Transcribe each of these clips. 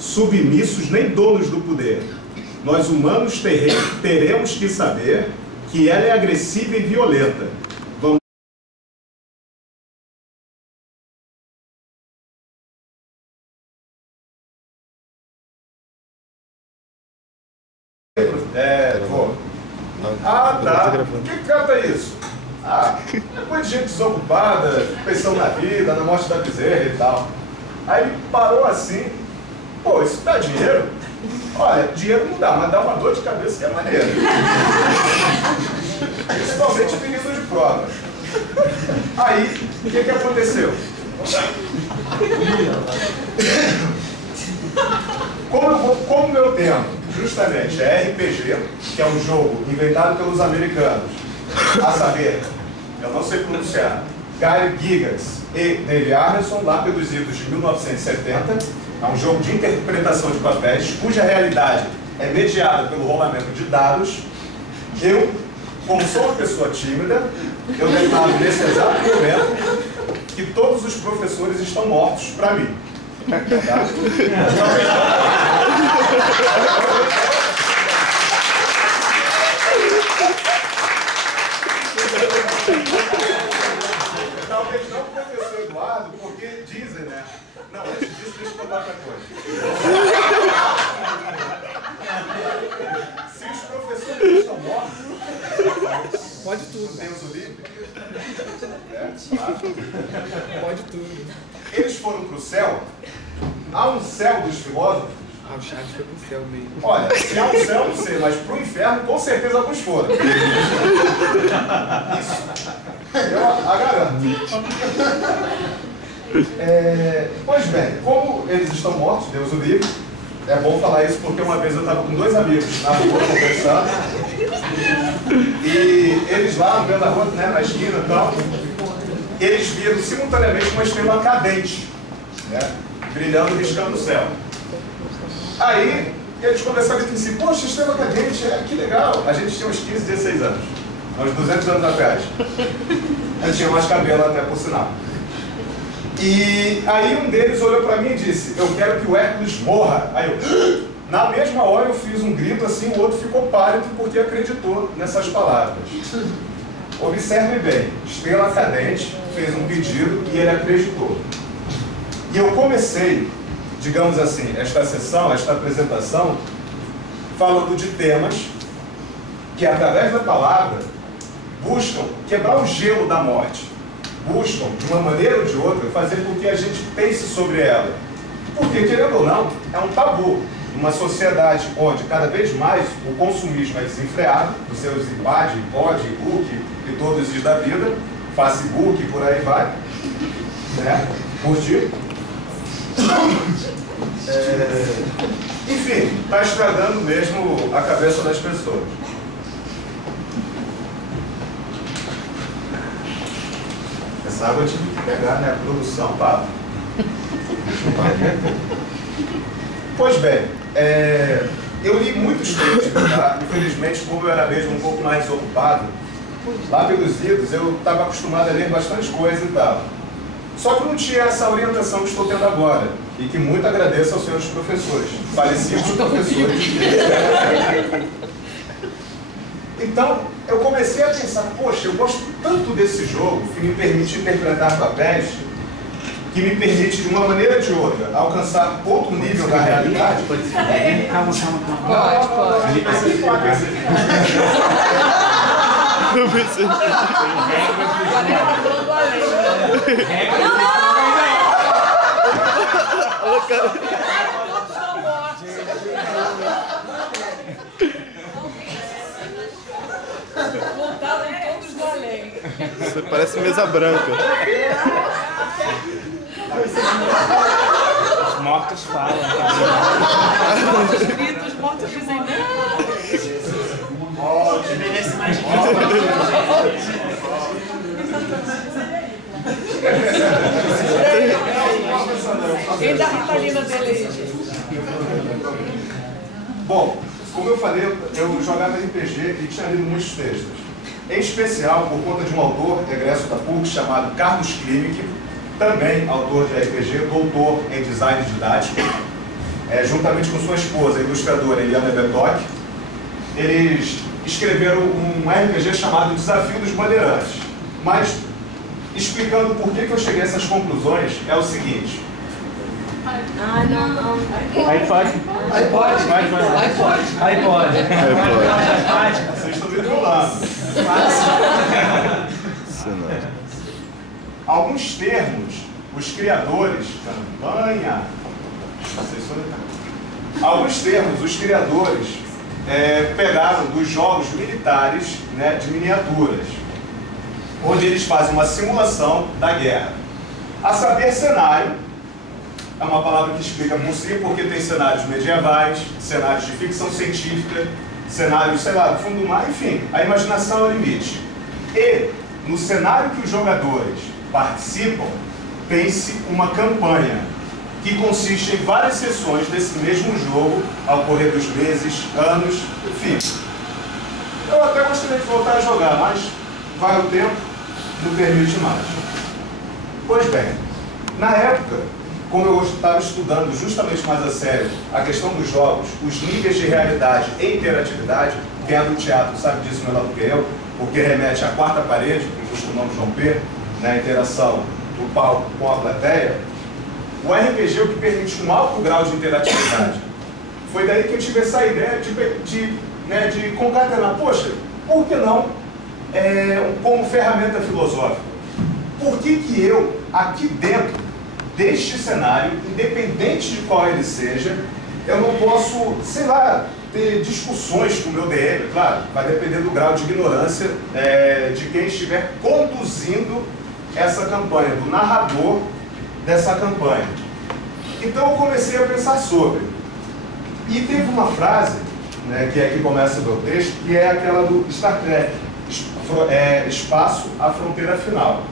submissos nem donos do poder. Nós humanos teremos que saber que ela é agressiva e violenta. Vamos... Ah, tá. Por que canta isso? Ah, depois de gente desocupada, pensando na vida, na morte da bezerra e tal. Aí ele parou assim, pô, isso dá dinheiro? Olha, dinheiro não dá, mas dá uma dor de cabeça que é maneiro. Principalmente pedido de prova. Aí, o que aconteceu? Como o meu tema, justamente, é RPG, que é um jogo inventado pelos americanos, a saber, eu não sei pronunciar, Gary Gygax e Dave Arneson, lá pelos idos de 1970, é um jogo de interpretação de papéis, cuja realidade é mediada pelo rolamento de dados. Eu, como sou uma pessoa tímida, eu declaro nesse exato momento que todos os professores estão mortos para mim. Tá? Talvez não o professor Eduardo, porque dizem, né? Não, antes disso, deixa eu contar outra coisa. Se os professores estão mortos, pode tudo. Deus o livre. Pode tudo. Eles foram para o céu. Há um céu dos filósofos. Ah, o Chaves foi pro céu mesmo. Olha, se há um céu, não sei, mas pro inferno, com certeza alguns foram. Isso. Eu a garanto. Pois bem, como eles estão mortos, Deus o livre, é bom falar isso porque uma vez eu estava com dois amigos na rua conversando e eles lá, no meio da rua, né, na esquina e tal, eles viram simultaneamente uma estrela cadente, né, brilhando, riscando o céu. Aí eles começaram a dizer assim, poxa, estrela cadente, que legal. A gente tinha uns 15, 16 anos, uns 200 anos atrás. Eu tinha mais cabelo até, por sinal. E aí um deles olhou para mim e disse, eu quero que o Hércules morra. Aí eu, na mesma hora eu fiz um grito assim, o outro ficou pálido porque acreditou nessas palavras. Observe bem, estrela cadente fez um pedido e ele acreditou. E eu comecei, digamos assim, esta sessão, esta apresentação, falando de temas que, através da palavra, buscam quebrar o gelo da morte. Buscam, de uma maneira ou de outra, fazer com que a gente pense sobre ela. Porque, querendo ou não, é um tabu. Uma sociedade onde, cada vez mais, o consumismo é desenfreado, os seus iPad, iPod, e-book e todos os da vida, Facebook, por aí vai, né? Curtir. Enfim, está estragando mesmo a cabeça das pessoas. Essa água eu tive que pegar, né? A produção, papo. Pois bem, eu li muitos textos, tá? Infelizmente, como eu era mesmo um pouco mais ocupado, lá pelos idos eu estava acostumado a ler bastante coisa e tal. Só que não tinha essa orientação que estou tendo agora, e que muito agradeço aos senhores professores, falecidos professores. Então, eu comecei a pensar, poxa, eu gosto tanto desse jogo, que me permite interpretar papéis, que me permite, de uma maneira ou de outra, alcançar outro nível da realidade. Calma. Pode. Eu pensei. Olha, cara. Todos do além. Você parece mesa branca. Os mortos falam. Os mortos dizem não. Merece mais Quem dá a Ritalina dele? Bom, como eu falei, eu jogava RPG e tinha lido muitos textos. Em especial por conta de um autor egresso da PUC chamado Carlos Klimek, também autor de RPG, doutor em design didático. juntamente com sua esposa, a ilustradora Eliana Betoc, eles escreveram um RPG chamado Desafio dos Bandeirantes. Mas, explicando por que eu cheguei a essas conclusões, é o seguinte. Ah, não. Aí pode. Vocês estão me trolando. Alguns termos, os criadores, campanha, alguns termos, os criadores pegaram dos jogos militares, né, de miniaturas, onde eles fazem uma simulação da guerra. A saber, cenário é uma palavra que explica por si, porque tem cenários medievais, cenários de ficção científica, cenários, sei lá, do fundo do mar, enfim, a imaginação é o limite. E, no cenário que os jogadores participam, tem-se uma campanha, que consiste em várias sessões desse mesmo jogo, ao correr dos meses, anos, enfim. Eu até gostaria de voltar a jogar, mas vai o tempo, não permite mais. Pois bem, na época, como eu estava estudando justamente mais a sério a questão dos jogos, os níveis de realidade e interatividade, quem é do teatro sabe disso melhor do que eu, porque remete à quarta parede, que costumamos romper, na interação do palco com a plateia, o RPG é o que permite um alto grau de interatividade. Foi daí que eu tive essa ideia de concatenar, poxa, por que não como ferramenta filosófica? Por que eu, aqui dentro deste cenário, independente de qual ele seja, eu não posso, sei lá, ter discussões com o meu DM? Claro, vai depender do grau de ignorância de quem estiver conduzindo essa campanha, do narrador dessa campanha. Então eu comecei a pensar sobre. E teve uma frase, né, que é que começa o meu texto, que é aquela do Star Trek, espaço, a fronteira final.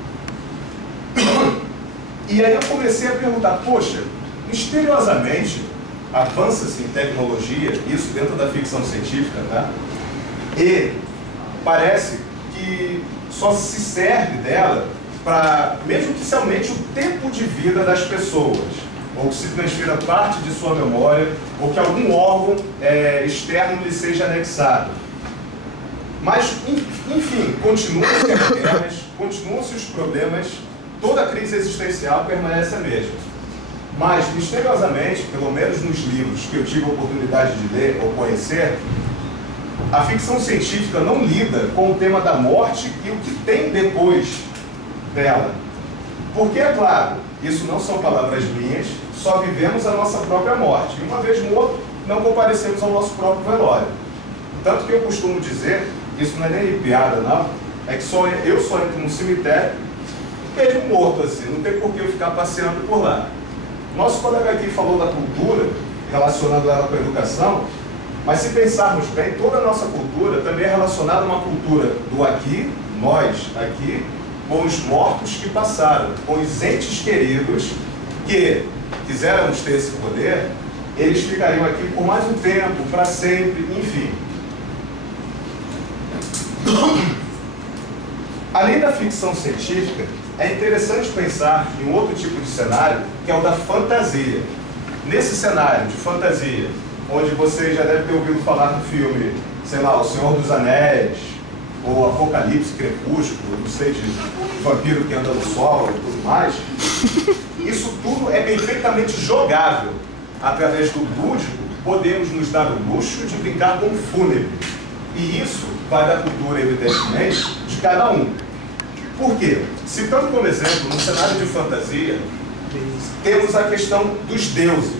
E aí eu comecei a perguntar, poxa, misteriosamente, avança-se em tecnologia, isso dentro da ficção científica, tá? E parece que só se serve dela para, mesmo que se aumente o tempo de vida das pessoas, ou que se transfira parte de sua memória, ou que algum órgão externo lhe seja anexado. Mas, enfim, continuam-se as guerras, continuam-se os problemas, toda a crise existencial permanece a mesma. Mas, misteriosamente, pelo menos nos livros que eu tive a oportunidade de ler ou conhecer, a ficção científica não lida com o tema da morte e o que tem depois dela. Porque, é claro, isso não são palavras minhas, só vivemos a nossa própria morte. E uma vez morto, não comparecemos ao nosso próprio velório. Tanto que eu costumo dizer, isso não é nem piada não, é que eu só entro no cemitério mesmo morto assim, não tem por que eu ficar passeando por lá. Nosso colega aqui falou da cultura, relacionando ela com a educação, mas se pensarmos bem, toda a nossa cultura também é relacionada a uma cultura do aqui, nós aqui, com os mortos que passaram, com os entes queridos que quisermos ter esse poder, eles ficariam aqui por mais um tempo, para sempre, enfim. Além da ficção científica, é interessante pensar em um outro tipo de cenário, que é o da fantasia. Nesse cenário de fantasia, onde você já deve ter ouvido falar do filme, sei lá, O Senhor dos Anéis, ou Apocalipse, Crepúsculo, não sei, de vampiro que anda no sol e tudo mais, isso tudo é perfeitamente jogável. Através do lúdico, podemos nos dar o luxo de brincar com o fúnebre. E isso vai da cultura, evidentemente, de cada um. Por quê? Citando como exemplo, no cenário de fantasia, temos a questão dos deuses.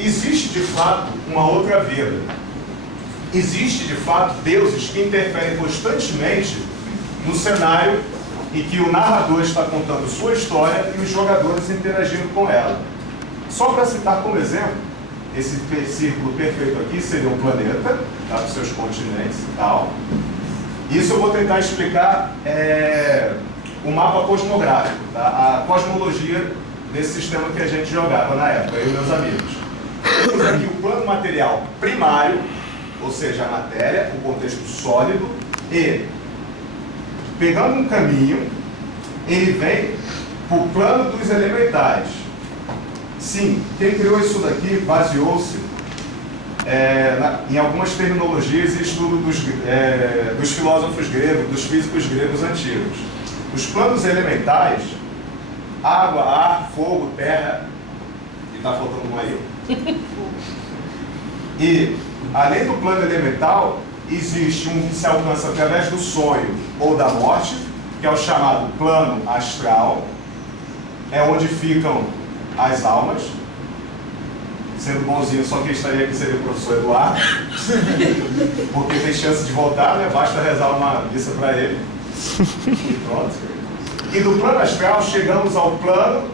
Existe, de fato, uma outra vida. Existe, de fato, deuses que interferem constantemente no cenário em que o narrador está contando sua história e os jogadores interagindo com ela. Só para citar como exemplo, esse círculo perfeito aqui seria um planeta, tá, com seus continentes e tal. Isso eu vou tentar explicar o mapa cosmográfico, tá? A cosmologia desse sistema que a gente jogava na época, eu e meus amigos. Temos aqui o plano material primário, ou seja, a matéria, o contexto sólido, e pegando um caminho, ele vem para o plano dos elementais. Sim, quem criou isso daqui baseou-se em algumas terminologias e estudo dos filósofos gregos, dos físicos gregos antigos. Os planos elementais, água, ar, fogo, terra, e está faltando um aí. E, além do plano elemental, existe um que se alcança através do sonho ou da morte, que é o chamado plano astral, é onde ficam as almas. Sendo bonzinho, só quem estaria aqui seria o professor Eduardo, porque tem chance de voltar, né? Basta rezar uma missa para ele. E pronto. E do plano astral chegamos ao plano,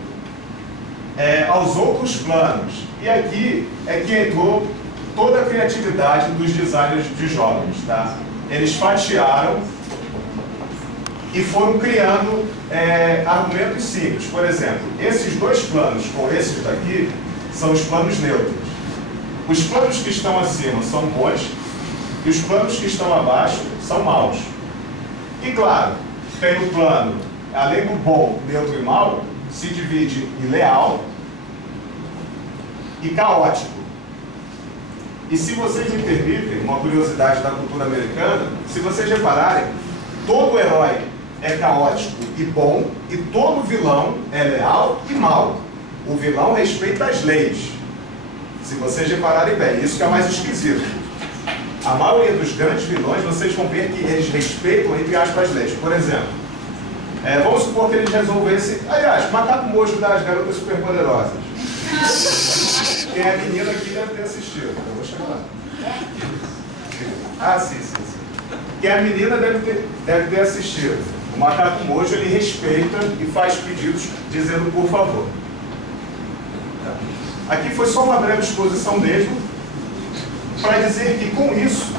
aos outros planos. E aqui é que entrou toda a criatividade dos designers de jogos, tá? Eles fatiaram e foram criando argumentos simples. Por exemplo, esses dois planos com esses daqui são os planos neutros. Os planos que estão acima são bons e os planos que estão abaixo são maus. E claro, tem o plano, além do bom, neutro e mau, se divide em leal e caótico. E se vocês me permitem, uma curiosidade da cultura americana, se vocês repararem, todo herói é caótico e bom, e todo vilão é leal e mau. O vilão respeita as leis. Se vocês repararem bem, isso que é mais esquisito. A maioria dos grandes vilões, vocês vão ver que eles respeitam, entre aspas, as leis. Por exemplo, vamos supor que eles resolvessem... Aliás, Macaco Mojo das Garotas Superpoderosas. Quem é menina aqui deve ter assistido. Eu vou chegar lá. Ah, sim. Quem é menina deve ter assistido. O Macaco Mojo, ele respeita e faz pedidos dizendo por favor. Aqui foi só uma breve exposição mesmo, para dizer que com isso,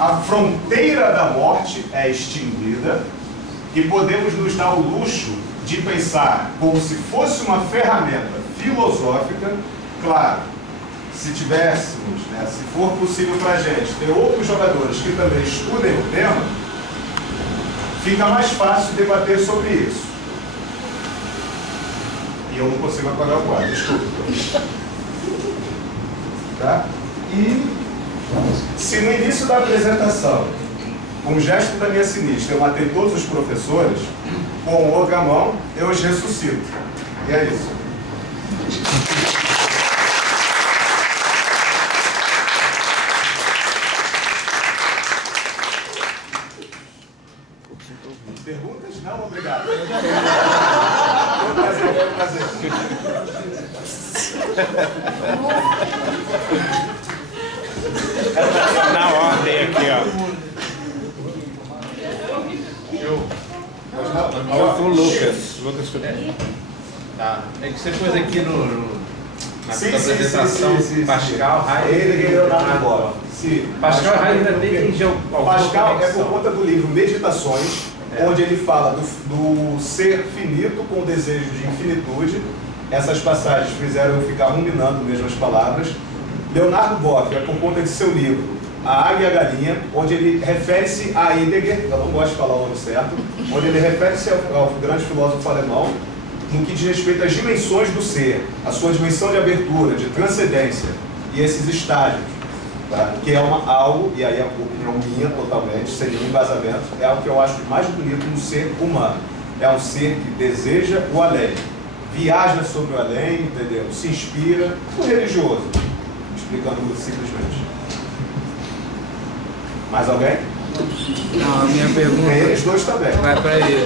a fronteira da morte é extinguida e podemos nos dar o luxo de pensar como se fosse uma ferramenta filosófica. Claro, se tivéssemos, se for possível para a gente, ter outros jogadores que também estudem o tema, fica mais fácil debater sobre isso. E eu não consigo apagar o quadro, desculpa. Tá? E se no início da apresentação, com um gesto da minha sinistra, eu matei todos os professores, com outra mão eu os ressuscito. E é isso. Perguntas? Não, obrigado. Foi um prazer. Na ordem aqui, ó. Eu sou o Lucas. Tá. É que você pôs aqui na apresentação Pascal, Heidegger e Leonardo Boff. Pascal ainda tem Pascal é por conta do livro Meditações, onde ele fala do ser finito com desejo de infinitude. Essas passagens fizeram eu ficar ruminando mesmo as palavras. Leonardo Boff é por conta de seu livro A Águia e a Galinha, onde ele refere-se a Heidegger, eu não gosto de falar o nome certo, onde ele refere-se ao grande filósofo alemão, no que diz respeito às dimensões do ser, a sua dimensão de abertura, de transcendência, e esses estágios, tá? Que é algo, e aí a opinião minha totalmente, sem nenhum embasamento, é algo que eu acho mais bonito no ser humano. É um ser que deseja o além, viaja sobre o além, entendeu? Se inspira, o religioso, explicando simplesmente. Mais alguém? Não, a minha pergunta... Eles dois também. Vai para ele.